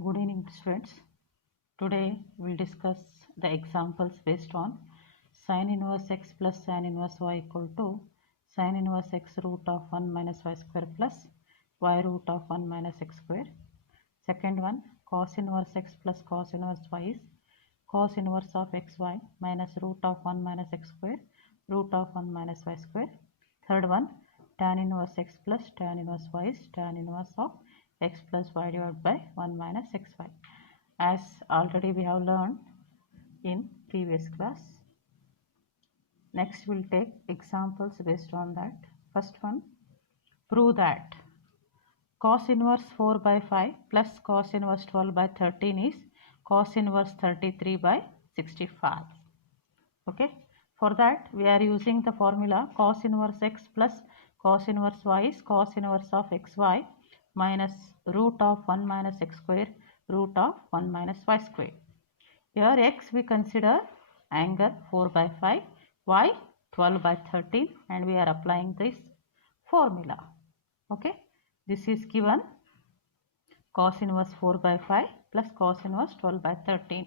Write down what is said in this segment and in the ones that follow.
Good evening, students. Today we'll discuss the examples based on sin inverse x plus sin inverse y equal to sin inverse x root of 1 minus y square plus y root of 1 minus x square. Second one, cos inverse x plus cos inverse y is cos inverse of xy minus root of 1 minus x square root of 1 minus y square. Third one, tan inverse x plus tan inverse y is tan inverse of x plus y divided by 1 minus xy, as already we have learned in previous class. Next we'll take examples based on that. First one, prove that cos inverse 4 by 5 plus cos inverse 12 by 13 is cos inverse 33 by 65. Okay, for that we are using the formula cos inverse x plus cos inverse y is cos inverse of xy minus root of 1 minus x square root of 1 minus y square. Here x we consider angle 4 by 5, y 12 by 13, and we are applying this formula. Okay, this is given cos inverse 4 by 5 plus cos inverse 12 by 13.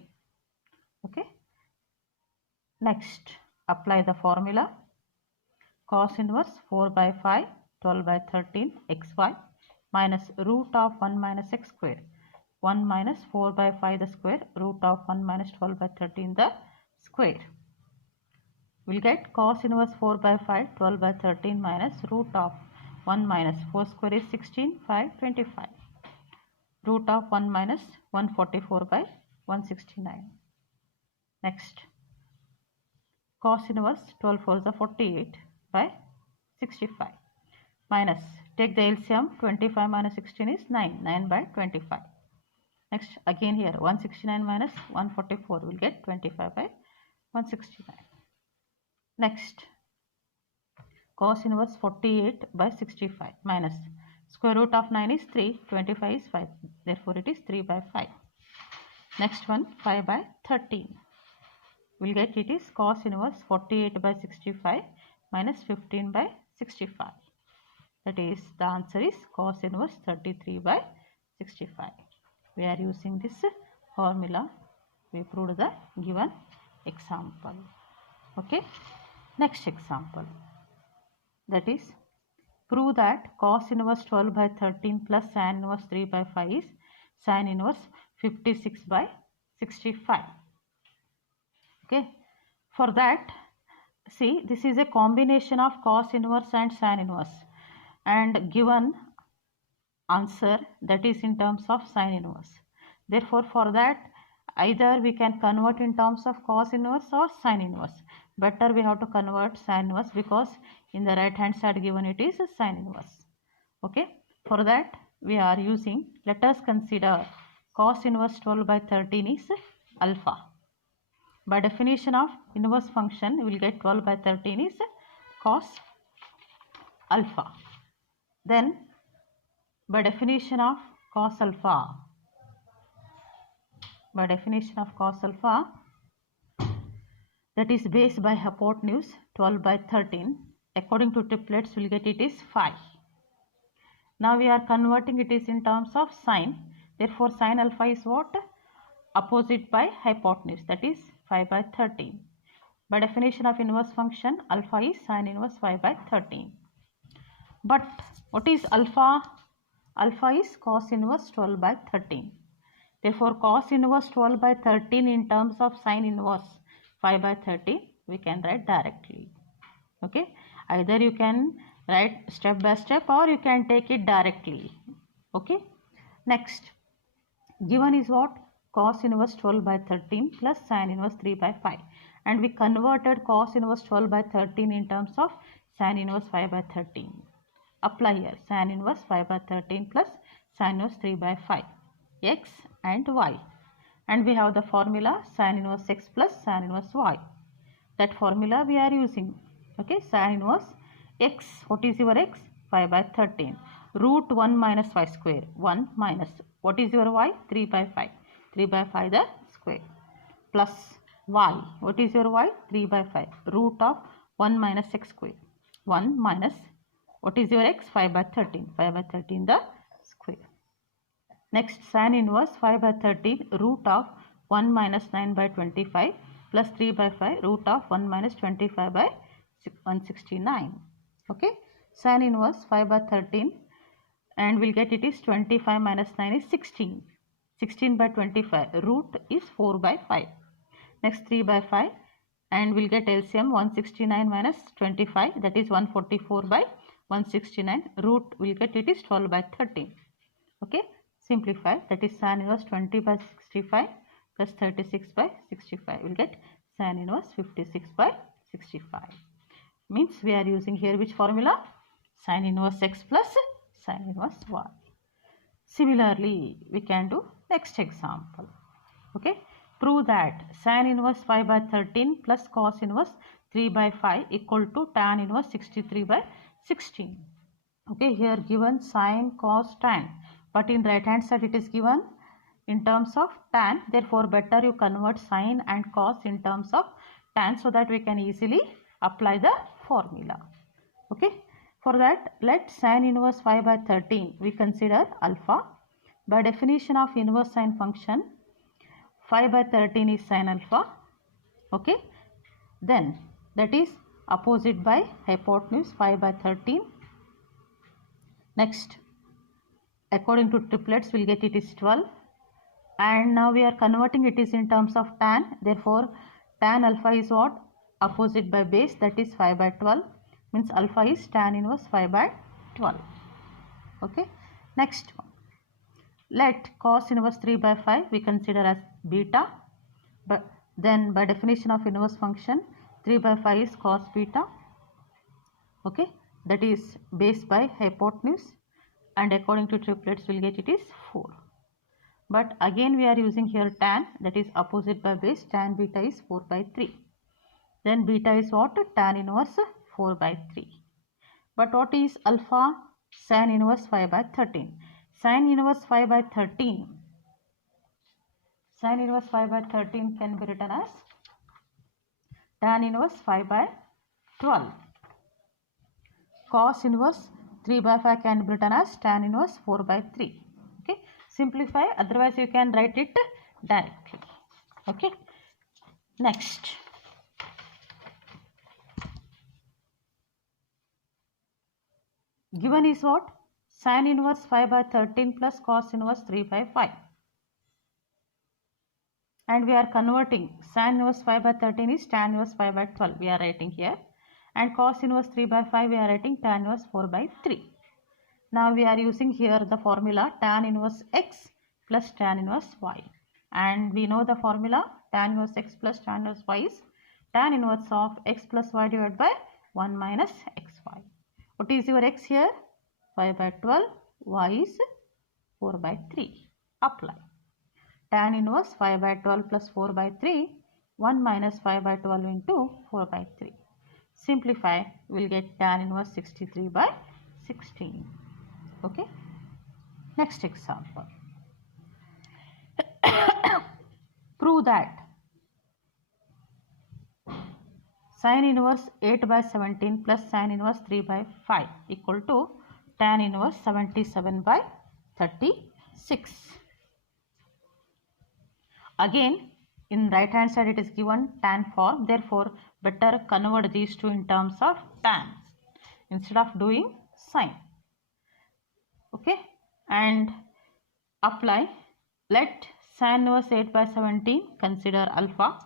Okay, next apply the formula cos inverse 4 by 5 12 by 13 xy minus root of 1 minus x square 1 minus 4 by 5 the square root of 1 minus 12 by 13 the square. We'll get cos inverse 4 by 5 12 by 13 minus root of 1 minus 4 square is 16 5 25 root of 1 minus 144 by 169. Next, cos inverse 12 4 is 48 by 65 minus, take the LCM, 25 minus 16 is 9 by 25. Next, again here 169 minus 144 will get 25 by 169. Next, cos inverse 48 by 65 minus square root of 9 is 3, 25 is 5, therefore it is 3 by 5. Next one, 5 by 13. We'll get it is cos inverse 48 by 65 minus 15 by 65. That is, the answer is cos inverse 33 by 65. We are using this formula. We proved the given example. Okay. Next example. That is, prove that cos inverse 12 by 13 plus sin inverse 3 by 5 is sin inverse 56 by 65. Okay. For that, see, this is a combination of cos inverse and sin inverse, and given answer that is in terms of sin inverse. Therefore, for that either we can convert in terms of cos inverse or sin inverse. Better we have to convert sin inverse because in the right hand side given it is sin inverse. Okay. For that we are using, let us consider cos inverse 12 by 13 is alpha. By definition of inverse function, we will get 12 by 13 is cos alpha. Then by definition of cos alpha, that is base by hypotenuse 12 by 13, according to triplets we will get it is 5. Now we are converting it is in terms of sine, therefore sin alpha is what? Opposite by hypotenuse, that is 5 by 13. By definition of inverse function, alpha is sin inverse 5 by 13. But what is alpha? Alpha is cos inverse 12 by 13. Therefore, cos inverse 12 by 13 in terms of sin inverse 5 by 13 we can write directly. Okay. Either you can write step by step or you can take it directly. Okay. Next, given is what? Cos inverse 12 by 13 plus sin inverse 3 by 5, and we converted cos inverse 12 by 13 in terms of sin inverse 5 by 13. Apply here sin inverse 5 by 13 plus sin inverse 3 by 5, x and y, and we have the formula sin inverse x plus sin inverse y. That formula we are using. Okay, sin inverse x, what is your x? 5 by 13, root 1 minus y square, 1 minus, what is your y? 3 by 5, 3 by 5 the square, plus y, what is your y? 3 by 5, root of 1 minus x square, 1 minus, what is your x? 5 by 13, 5 by 13 the square. Next, sin inverse 5 by 13 root of 1 minus 9 by 25 plus 3 by 5 root of 1 minus 25 by 169. Okay, sin inverse 5 by 13 and we'll get it is 25 minus 9 is 16. 16 by 25 root is 4 by 5. Next 3 by 5 and we'll get LCM 169 minus 25, that is 144 by 169. Root we'll get it is 12 by 13. Okay, simplify, that is sin inverse 20 by 65 plus 36 by 65. We'll get sin inverse 56 by 65. Means we are using here which formula? Sin inverse x plus sin inverse y. Similarly, we can do next example. Okay, prove that sin inverse 5 by 13 plus cos inverse 3 by 5 equal to tan inverse 63 by 16. Okay, here given sin, cos, tan, but in right hand side it is given in terms of tan. Therefore, better you convert sin and cos in terms of tan so that we can easily apply the formula. Okay, for that let sin inverse 5 by 13 we consider alpha. By definition of inverse sine function, 5 by 13 is sin alpha. Okay, then that is opposite by hypotenuse 5 by 13. Next, according to triplets we'll get it is 12, and now we are converting it is in terms of tan. Therefore, tan alpha is what? Opposite by base, that is 5 by 12, means alpha is tan inverse 5 by 12. Okay, next one, let cos inverse 3 by 5 we consider as beta, but then by definition of inverse function 3 by 5 is cos beta. Okay, that is base by hypotenuse, and according to triplets we'll get it is 4. But again we are using here tan, that is opposite by base, tan beta is 4 by 3. Then beta is what? Tan inverse 4 by 3. But what is alpha? Sin inverse 5 by 13. Sin inverse 5 by 13. Sin inverse 5 by 13 can be written as tan inverse 5 by 12. Cos inverse 3 by 5 can be written as tan inverse 4 by 3. Okay, simplify, otherwise you can write it directly. Okay, next, given is what? Sin inverse 5 by 13 plus cos inverse 3 by 5. And we are converting sin inverse 5 by 13 is tan inverse 5 by 12. We are writing here. And cos inverse 3 by 5 we are writing tan inverse 4 by 3. Now we are using here the formula tan inverse x plus tan inverse y. And we know the formula tan inverse x plus tan inverse y is tan inverse of x plus y divided by 1 minus xy. What is your x here? 5 by 12, y is 4 by 3. Apply. Tan inverse 5 by 12 plus 4 by 3, 1 minus 5 by 12 into 4 by 3. Simplify, we will get tan inverse 63 by 16. Okay. Next example. Prove that sin inverse 8 by 17 plus sin inverse 3 by 5 equal to tan inverse 77 by 36. Again, in right hand side it is given tan form, therefore better convert these two in terms of tan instead of doing sin. Okay, and apply. Let sin inverse 8 by 17 consider alpha.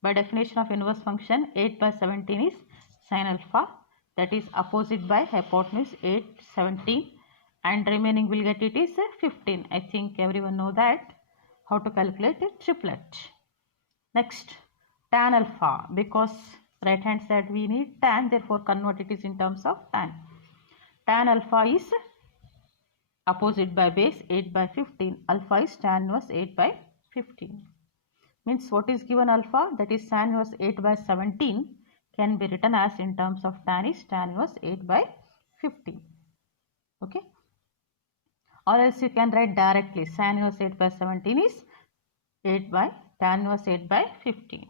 By definition of inverse function, 8 by 17 is sin alpha, that is opposite by hypotenuse 8, 17, and remaining will get it is 15. I think everyone know that how to calculate a triplet. Next, tan alpha, because right hand side we need tan, therefore convert it is in terms of tan. Tan alpha is opposite by base 8 by 15. Alpha is tan inverse 8 by 15. Means what is given alpha, that is tan inverse 8 by 17 can be written as in terms of tan is tan inverse 8 by 15. Okay, or else you can write directly sin inverse 8 by 17 is 8 by tan inverse 8 by 15.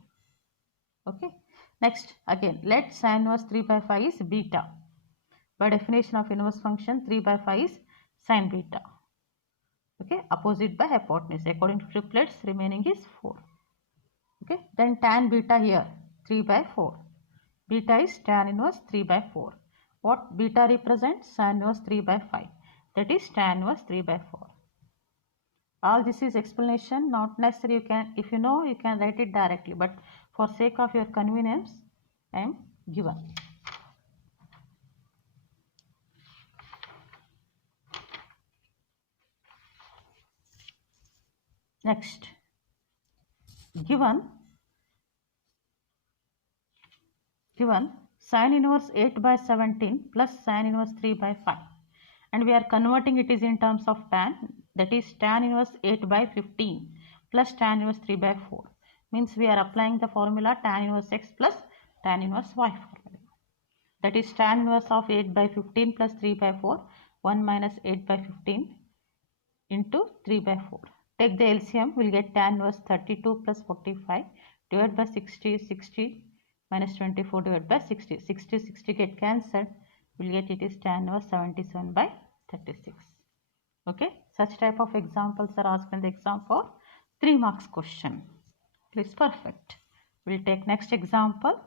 Okay, next, again let sin inverse 3 by 5 is beta. By definition of inverse function, 3 by 5 is sin beta. Okay, opposite by hypotenuse. According to triplets, remaining is 4. Okay, then tan beta here 3 by 4. Beta is tan inverse 3 by 4. What beta represents? Tan inverse 3 by 5. That is tan inverse 3 by 4. All this is explanation, not necessary. You can, if you know, you can write it directly, but for sake of your convenience, I am given. Next, given sin inverse 8 by 17 plus sin inverse 3 by 5, and we are converting it is in terms of tan, that is tan inverse 8 by 15 plus tan inverse 3 by 4, means we are applying the formula tan inverse x plus tan inverse y formula. That is tan inverse of 8 by 15 plus 3 by 4, 1 minus 8 by 15 into 3 by 4. Take the LCM, we will get tan inverse 32 plus 45 divided by 60, 60 minus 24 divided by 60. 60, 60 get cancelled. We will get it is tan inverse 77 by 36. Okay, such type of examples are asked in the exam for 3 marks question. Please perfect. We will take next example.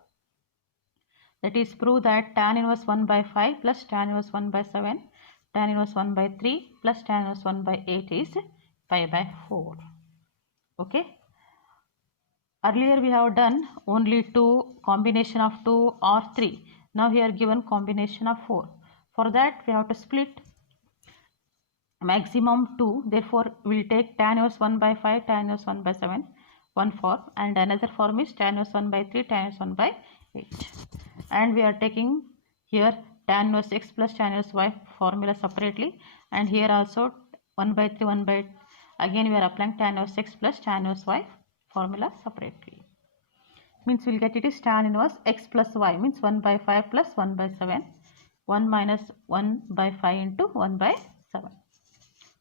That is, prove that tan inverse 1 by 5 plus tan inverse 1 by 7, tan inverse 1 by 3 plus tan inverse 1 by 8 is pi by 4. Okay. Earlier we have done only 2, combination of 2 or 3. Now here given combination of 4. For that we have to split maximum 2. Therefore we will take tan inverse 1 by 5, tan inverse 1 by 7, one form, and another form is tan inverse 1 by 3, tan inverse 1 by 8. And we are taking here tan inverse x plus tan inverse y formula separately, and here also 1 by 3, 1 by 8. Again we are applying tan inverse x plus tan inverse y formula separately. Means we will get it is tan inverse x plus y, means 1 by 5 plus 1 by 7, 1 minus 1 by 5 into 1 by 7,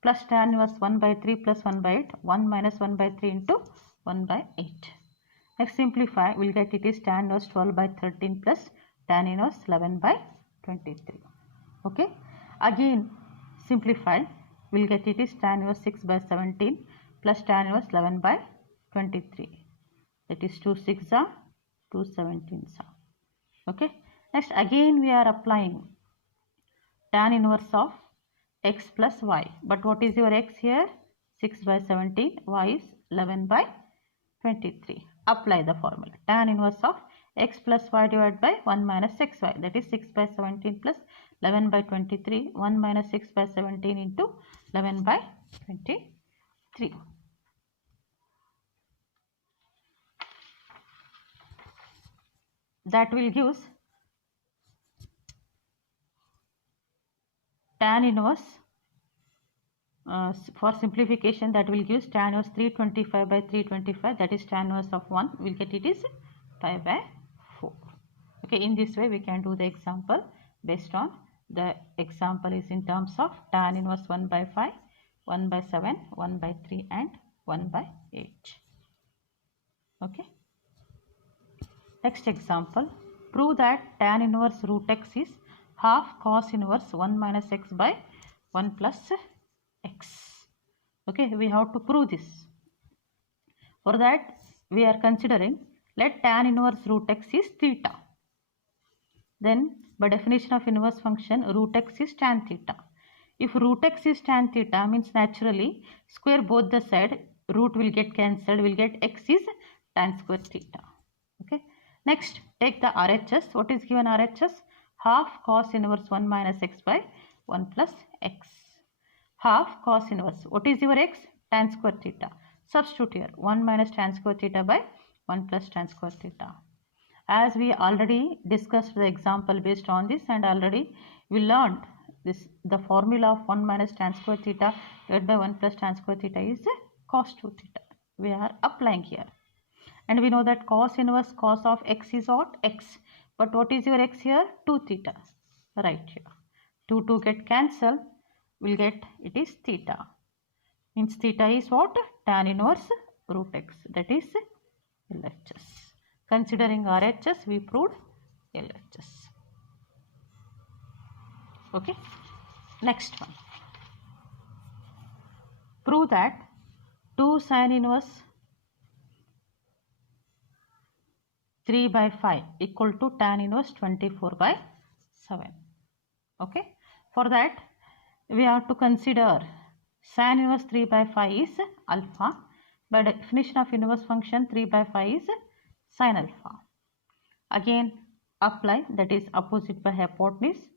plus tan inverse 1 by 3 plus 1 by 8, 1 minus 1 by 3 into 1 by 8. Next simplify, we will get it is tan inverse 12 by 13 plus tan inverse 11 by 23. Okay, again simplify, we will get it is tan inverse 6 by 17 plus tan inverse 11 by 23. That is 2 6 are 2 17s are. Okay, next again we are applying tan inverse of x plus y, but what is your x here? 6 by 17, y is 11 by 23. Apply the formula tan inverse of x plus y divided by 1 minus xy, that is 6 by 17 plus 11 by 23, 1 minus 6 by 17 into 11 by 23. That will give tan inverse, for simplification, that will give tan inverse 325 by 325, that is tan inverse of 1, we will get it is pi by 4. Okay, in this way we can do the example based on the example is in terms of tan inverse 1 by 5, 1 by 7, 1 by 3 and 1 by 8. Okay. Next example, prove that tan inverse root x is half cos inverse 1 minus x by 1 plus x. Okay, we have to prove this. For that we are considering, let tan inverse root x is theta. Then by definition of inverse function, root x is tan theta. If root x is tan theta, means naturally square both the side, root will get cancelled, will get x is tan square theta. Okay. Next, take the RHS. What is given RHS? Half cos inverse 1 minus x by 1 plus x. Half cos inverse. What is your x? Tan square theta. Substitute here 1 minus tan square theta by 1 plus tan square theta. As we already discussed the example based on this, and already we learned this, the formula of 1 minus tan square theta divided by 1 plus tan square theta is cos 2 theta. We are applying here. And we know that cos inverse cos of x is what? X. But what is your x here? 2 theta. Right here. 2 2 get cancelled. We'll get it is theta. Means theta is what? Tan inverse root x. That is LHS. Considering RHS, we proved LHS. Okay. Next one. Prove that 2 sin inverse 3 by 5 equal to tan inverse 24 by 7. Okay. For that, we have to consider sin inverse 3 by 5 is alpha. By definition of inverse function, 3 by 5 is sin alpha. Again, apply, that is opposite by hypotenuse,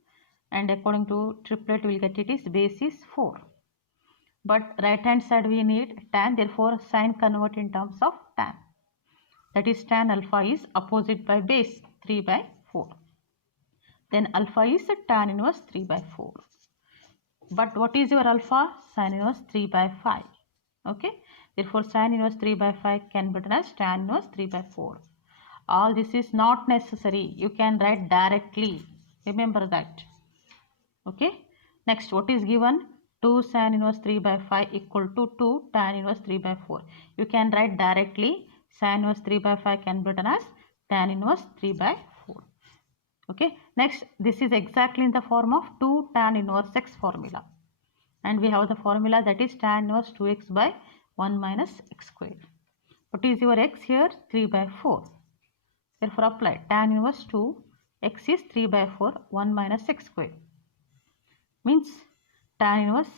and according to triplet we will get it is base is 4. But right hand side we need tan, therefore sin convert in terms of tan. That is tan alpha is opposite by base 3 by 4. Then alpha is tan inverse 3 by 4. But what is your alpha? Sin inverse 3 by 5. Okay. Therefore sin inverse 3 by 5 can be written as tan inverse 3 by 4. All this is not necessary. You can write directly. Remember that. Okay. Next, what is given? 2 sin inverse 3 by 5 equal to 2 tan inverse 3 by 4. You can write directly. Sin inverse 3 by 5 can be written as tan inverse 3 by 4. Okay. Next, this is exactly in the form of 2 tan inverse x formula. And we have the formula, that is tan inverse 2x by 1 minus x squared. What is your x here? 3 by 4. Therefore, apply tan inverse 2, x is 3 by 4, 1 minus x squared. Means tan inverse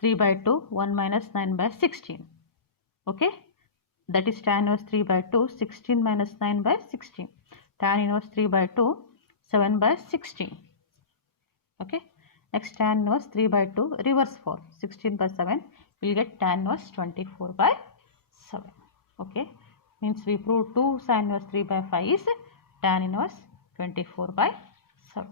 3 by 2, 1 minus 9 by 16. Okay. That is tan inverse 3 by 2, 16 minus 9 by 16. Tan inverse 3 by 2, 7 by 16. Okay. Next, tan inverse 3 by 2, reverse form, 16 by 7, we will get tan inverse 24 by 7. Okay. Means we prove 2 sin inverse 3 by 5 is tan inverse 24 by 7.